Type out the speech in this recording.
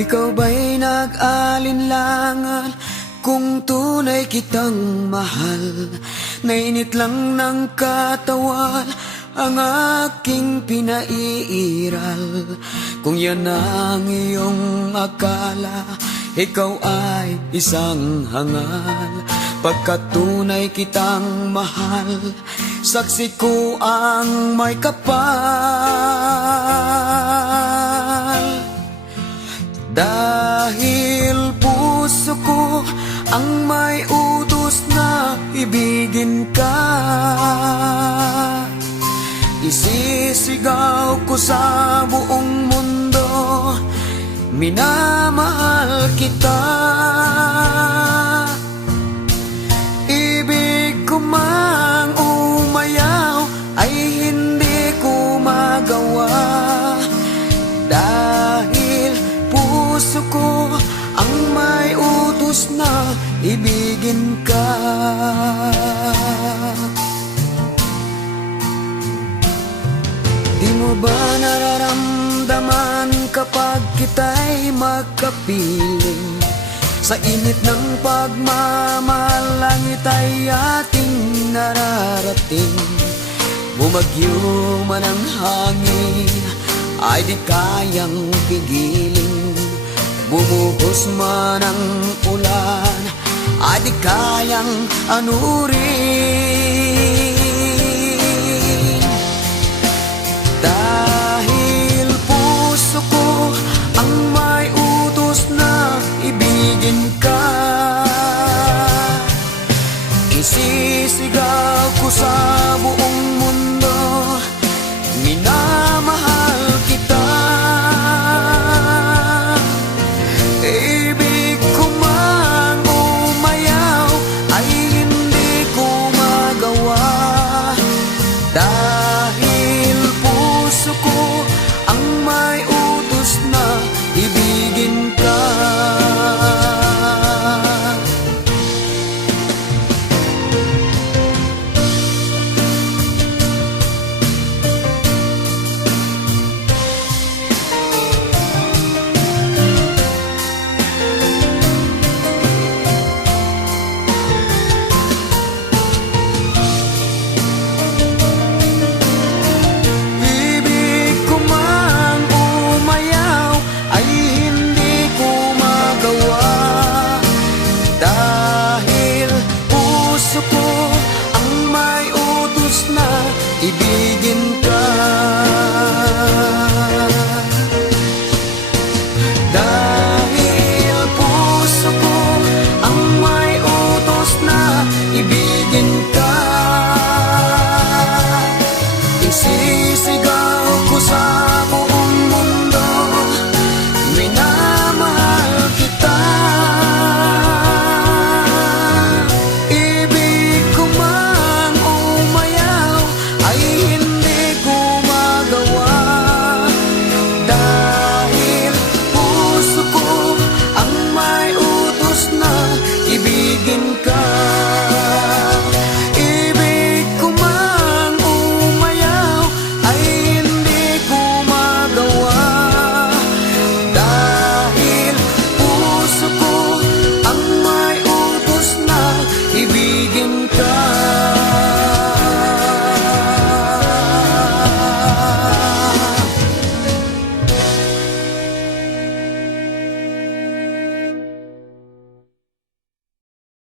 Ikaw ba'y nag-alinlangan Kung tunay kitang mahal? Nainit lang ng katawan Ang aking pinaiiral. Kung yan ang iyong akala Ikaw ay isang hangal. Pagkat tunay kitang mahal Saksi ko ang may kapal dahil puso ko ang may utos na ibigin ka. Isisigaw ko sa buong mundo Minamahal kita ibigin ka. Di mo ba nararamdaman kapag kita'y magkapiling? Sa init ng pagmamahal langit ay ating nararating. Bumagyo man ang hangin ay di kayang pigilin. Bumuhos man ang ulan di kayang anurin. Dahil puso ko ang may utos na ibigin ka. Isisigaw ko sa